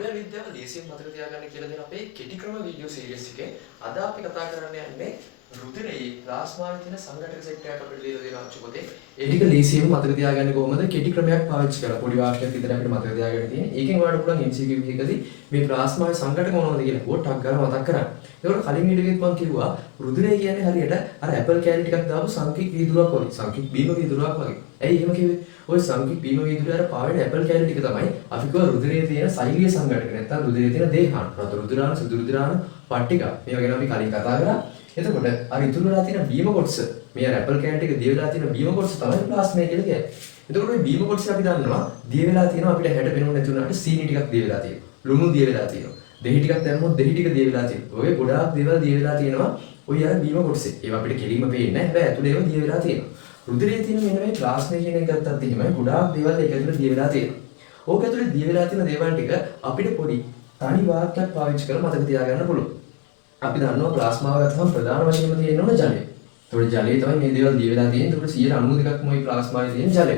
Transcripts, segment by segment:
O level විද්‍යාව ලේසියෙන් මතක තියාගන්න කියලා දෙන අපේ කෙටි ක්‍රම වීඩියෝ සීරීස් එකේ අද අපි කතා කරන්න යන්නේ රුධිරයේ ප්ලාස්මාවේ තියෙන සංඝටක සෙට් එකක් අපිට දීලා දෙනවා අංශුපතේ. ඒ ටික ලේසියෙන් මතක තියාගන්නේ කොහොමද? කෙටි ක්‍රමයක් පාවිච්චි කරලා පොඩි වාක්‍යයක් විතර අපිට මතක තියාගන්න තියෙන්නේ. ඒකෙන් ඔයාලට පුළුවන් MCQ එකකදී මේ ප්ලාස්මාවේ සංඝටක මොනවද කියලා පොඩ්ඩක් ගන්න මතක් කරගන්න. ඒකට කලින් වීඩියෝ එකෙත් මම කිව්වා රුධිරය කියන්නේ හරියට අර ඇපල් කෑලි ටිකක් දාපු සංකික් වීදුරුවක් වගේ. සංකික් බීම වීදුරුවක් වගේ. ඇයි එහෙම කිව්වේ? ওই සංකික් බීම වීදුරුවේ අර පාවෙන ඇපල් කෑලි ටික තමයි අපි කියව රුධිරයේ තියෙන සෛලීය සංඝටක. නැත්නම් රුධිරයේ තියෙන දේහාන. රතු රුධිරාන, සුදු රුධිරාන, පට්ටික. මේවා ගැන අපි කලින් කතා කරා. එතකොට අර ඉතුරු වෙලා තියෙන බීම කොටස මේ අර ඇපල් කෑලි ටික දිය වෙලා තියෙන බීම කොටස තමයි ප්ලාස්මා කියලා කියන්නේ. එතකොට මේ බීම කොටස අපි දන්නවා දිය වෙලා තියෙනවා අපිට හැඩ පෙනුනේ නැති වුණාට සීනි ටිකක් දිය වෙලා තියෙනවා. ලුණු දිය වෙලා තියෙනවා. දෙහි ටිකක් දැම්මොත් දෙහි ටික දිය වෙලා තියෙනවා. ඔය ගොඩාක් දේවල් දිය වෙලා තියෙනවා. ඔය අර බීම කොටසේ. ඒවා අපිට කෙලින්ම පේන්නේ නැහැ. හැබැයි ඇතුළේ ඒවා දිය වෙලා තියෙනවා. රුධිරයේ තියෙන මෙන්න මේ ප්ලාස්මා කියන එක ගත්තත් එහෙමයි ගොඩාක් දේවල් ඒක ඇතුළේ දිය වෙලා තියෙනවා. ඕක ඇතුළේ දිය වෙලා තියෙන දේවල් ටික අපිට පොඩි තනි වාක්‍යයක් පාවිච්චි කරලා මතක තියාගන්න පුළුවන්. අපි දන්නවා ප්ලාස්මාව ගත්තම ප්‍රධාන වශයෙන්ම තියෙන ඕන ජලය. ඒතකොට ජලය තමයි මේ දේවල් දිය වෙලා තියෙන්නේ. ඒතකොට 92%ක්ම ওই ප්ලාස්මාවේ තියෙන ජලය.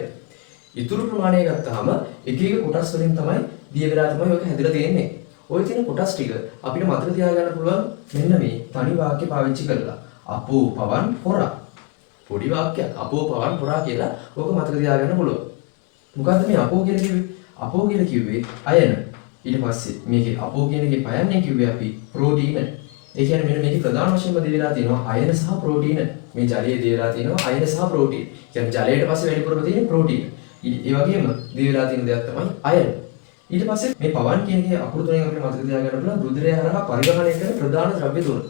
ඉතුරු ප්‍රමාණය ගත්තාම එක එක කොටස් වලින් තමයි දිය වෙලා තමයි ඔක හැදිලා තියෙන්නේ. ওই තියෙන කොටස් ටික අපිට මතක තියාගන්න පුළුවන් මෙන්න මේ තනි වාක්‍ය පාවිච්චි කරලා. අපෝ පවන් හොරා. පොඩි වාක්‍යයක් අපෝ පවන් හොරා කියලා ඕක මතක තියාගන්න පුළුවන්. මොකද්ද මේ අපෝ කියලා කිව්වේ? අපෝ කියලා කිව්වේ අයන. ඊට පස්සේ මේකේ අපෝ කියන එකේ පයන්නේ කිව්වේ අපි ප්‍රෝටීන. ඒ කියන්නේ මෙන්න මේකේ ප්‍රධාන වශයෙන්ම දිය වෙලා තියෙනවා අයන සහ ප්‍රෝටීන. මේ ජලයේ දිය වෙලා තියෙනවා අයන සහ ප්‍රෝටීන. කියන්නේ ජලයට පස්සේ වැඩිපුරම තියෙන්නේ ප්‍රෝටීන. ඒ වගේම දිය වෙලා තියෙන දෙයක් තමයි අයන. ඊට පස්සේ මේ පවන් කියන එකේ අකුරු තුනෙන් අපිට මතක තියාගන්න පුළුවන් රුධිරය හරහා පරිවහණය කරන ප්‍රධාන ද්‍රව්‍ය තුන.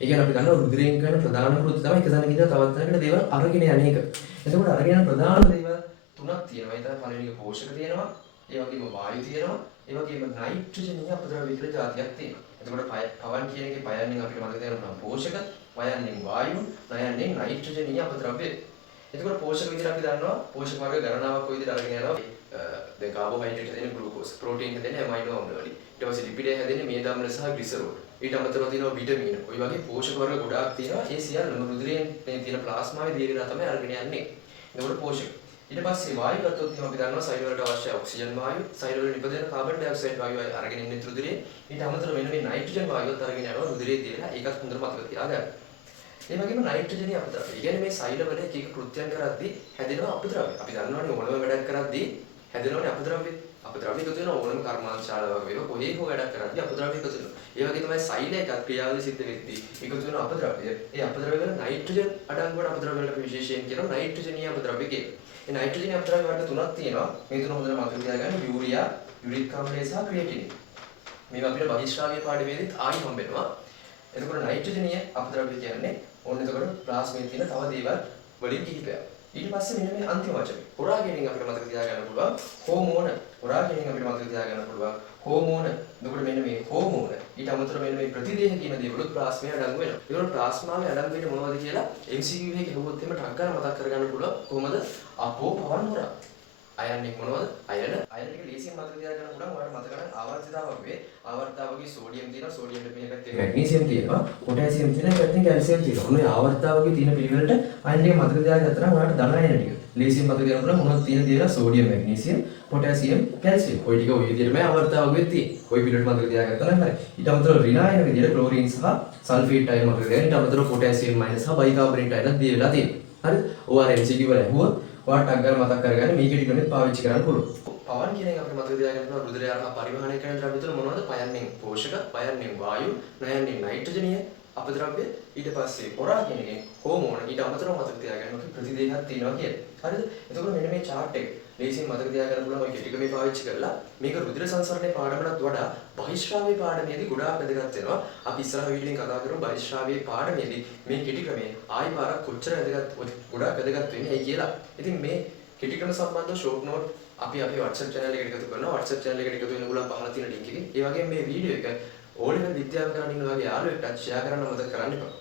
ඒ කියන්නේ අපි දන්නවා රුධිරයෙන් කරන ප්‍රධාන කෘත්‍ය තමයි එක තැනක ඉඳලා තවත් තැනකට දේවල් අරගෙන යන එක. එතකොට අරගෙන යන ප්‍රධාන දේවල් තුනක් තියෙනවා. ඒ තමයි පළවෙනි එක පෝෂක තියෙනවා, ඒ වගේම වායු තියෙනවා, ඒ වගේම නයිට්‍රජනීය අපද්‍රව්‍ය කියලා જાතියක් තියෙනවා. එතකොට පවන් කියන එකේ පයන්නෙන් අපිට මතක තියාගන්න පෝෂක, වයන්නෙන් වායු, නයන්නෙන් නයිට්‍රජනීය අපද්‍රව්‍ය. එතකොට පෝෂක විදිහට අපි දන්නවා පෝෂක වර්ග ගණනාවක් කොයි විදිහට අරගෙන යනවා. දැන් කාබෝහයිඩ්‍රේට් හැදෙන්නේ ග්ලූකෝස්, ප්‍රෝටීන් හැදෙන්නේ ඇමයිනෝ අම්ල වලින්. ඊට පස්සේ ලිපිඩය හැදෙන්නේ මේද අම්ල සහ ග්ලිසරෝල්. ඊට අමතරව තියෙනවා විටමින. ඔය වගේ පෝෂක වර්ග ගොඩාක් තියෙනවා. ඒ සියල්ලම රුධිරයෙන් මේ තියෙන ප්ලාස්මාවේ දිය වෙලා තමයි අරගෙන යන්නේ. එතකොට පෝෂක. ඊට පස්සේ වායු ගත්තොත් එහෙනම් අපි දන්නවා සෛල වලට අවශ්‍ය ඔක්සිජන් වායු, සෛල වල නිපදවන කාබන් ඩයොක්සයිඩ් වායු අරගෙන ඉන්නේ රුධිරේ. ඊට අමතරව මෙන්න මේ නයිට්‍රජන් වායුවත් අරගෙන යනවා රුධිරේ දියලා. ඒකත් හොඳට මතක තියාගන්න. ඒ වගේම නයිට්‍රජනීය අපද්‍රව්‍ය. ඒ කියන්නේ මේ සෛල වල එක එක කෘත්‍යයන් කරද්දී හැදෙනවා අපද්‍රව්‍ය. අපි දන්නවනේ ඕනම වැඩක් කරද්දී හැදෙනවනේ අපද්‍රව්‍ය. අපද්‍රව්‍ය එකතු වෙන ඕනම කර්මාන්තශාලාවක වේවා කොහේ හෝ වැඩක් කරද්දී අපද්‍රව්‍ය එකතු වෙනවා. ඒ වගේ තමයි සෛලයක ක්‍රියාවලිය සිද්ධ වෙද්දී එකතු වෙන අපද්‍රව්‍ය. ඒ අපද්‍රව්‍ය වල නයිට්‍රජන් අඩංගු වන අපද්‍රව්‍ය වලට විශේෂයෙන් කියනවා නයිට්‍රජනීය අපද්‍රව්‍ය කියලා. මේ නයිට්‍රජනීය අපද්‍රව්‍ය වර්ග තුනක් තියෙනවා. මේ තුන හොඳට මතක තියාගන්න යූරියා, යුරික් ආම්ලය සහ ක්‍රියේටින්. මේවා අපිට බහිශ්‍රාවීය පාඩමේදීත් ආයි හම්බෙනවා. එතකොට නයිට්‍රජනීය අපද්‍රව්‍ය කියන්නේ ඕන්න එතකොට ප්ලාස්මේ තියෙන තව දේවල් වලින් කිහිපයක්. ඊට පස්සේ මෙන්න මේ අන්තිම වචනේ. හොරා කියන එක අපිට මතක තියාගන්න පුළුවන් හෝමෝන. හොරා කියන එක අපිට මතක තියාගන්න පුළුවන් හෝමෝන. එතකොට මෙන්න මේ හෝමෝන. ඊට අමතරව මෙන්න මේ ප්‍රතිදේහ කියන දේවලුත් ප්ලාස්මේ අඩංගු වෙනවා. ඒකවල ප්ලාස්මාවේ අඩංගු වෙන්නේ මොනවද කියලා MCQ එකේ හෙව්වොත් එimhe ටක් ගන්න මතක් කරගන්න පුළුවන්. කොහොමද? අපෝ පවන් හොරා. අයන් එක මොනවද? අයන එක ලේසියෙන් මතක තියාගන්න පුළුවන්. ඔයාලට මතක ගන්න ආවර්තිතාවක් වේ. ආවර්තාවකේ සෝඩියම් තියෙනවා. සෝඩියම් මේ පැත්තේ මැග්නීසියම් තියෙනවා. පොටෑසියම් තියෙනවා. පැත්තෙන් කැල්සියම් තියෙනවා. ඔන්න ආවර්තාවකේ තියෙන පිළිවෙලට අයන් එක මතක තියාගත්තා නම් ඔයාලට ධන අයන ටික ලේසියෙන් මතක තියාගන්න පුළුවන්. මොනවද තියෙන දේවල්? Sodium, magnesium, potassium, calcium. ඔය ටික ඔය විදිහටමයි ආවර්තාවකේ තියෙන්නේ. ඔය පිළිවෙලට මතක තියාගත්තා නම් හරි. ඊට අමතරව ඍණායන විදිහට ක්ලෝරින් සහ සල්ෆේට් අයන මතක තියාගන්න. ඊට අමතරව පොටෑසියම් මයිනස් සහ බයිකාබොනේට් අයන දිය වෙලා තියෙනවා. හරිද? ඔයාලා MCQ වල ඇහුවොත් ඔයාලට අග්ගර මතක් කරගන්න මේක ටිකෙත් පාවිච්චි කරන්න පුළුවන්. පවන් කියන එක අපිට මතක තියාගන්න පුළුවන් රුධිරය හරහා පරිවහණය කරන ද්‍රව්‍ය තුන මොනවද? පයන්නෙන් පෝෂක, පයන්නෙන් වායු, නයන්නෙන් නයිට්‍රජනීය අපද්‍රව්‍ය, ඊට පස්සේ හොරා කියන එකෙන් හෝමෝන, ඊට අමතරව මතක තියාගන්න ඕක ප්‍රතිදේහයක් තියෙනවා කියලා. හරිද? එතකොට මෙන්න මේ chart එක ලේසියෙන් මතක තියාගන්න පුළුවන් ඔය ටික මේ පාවිච්චි කරලා මේක රුධිර සංසරණයේ පාඩමකට වඩා බහිශ්‍රාවීය පාඩමේදී ගොඩාක් වැදගත් වෙනවා. අපි ඉස්සරහ වීඩියෝ එකෙන් කතා කරමු බහිශ්‍රාවීය පාඩමේදී මේ කෙටි ක්‍රමේ ආයි පාරක් කොච්චර ගොඩාක් වැදගත් වෙන්නේ ඇයි කියලා. ඉතින් මේ කෙටි ක්‍රම සම්බන්ධව ෂෝට් නෝට් අපි අපේ WhatsApp channel එකට එකතු කරනවා. WhatsApp channel එකට එකතු වෙන්න පුළුවන් පහළ තියෙන link එකේ. ඒ වගේම මේ වීඩියෝ එක ඕනෙම විද්‍යාව කරන්න ඉන්න වගේ යාළුවෙක්ට share කරන්න මතක කරන්න එපා.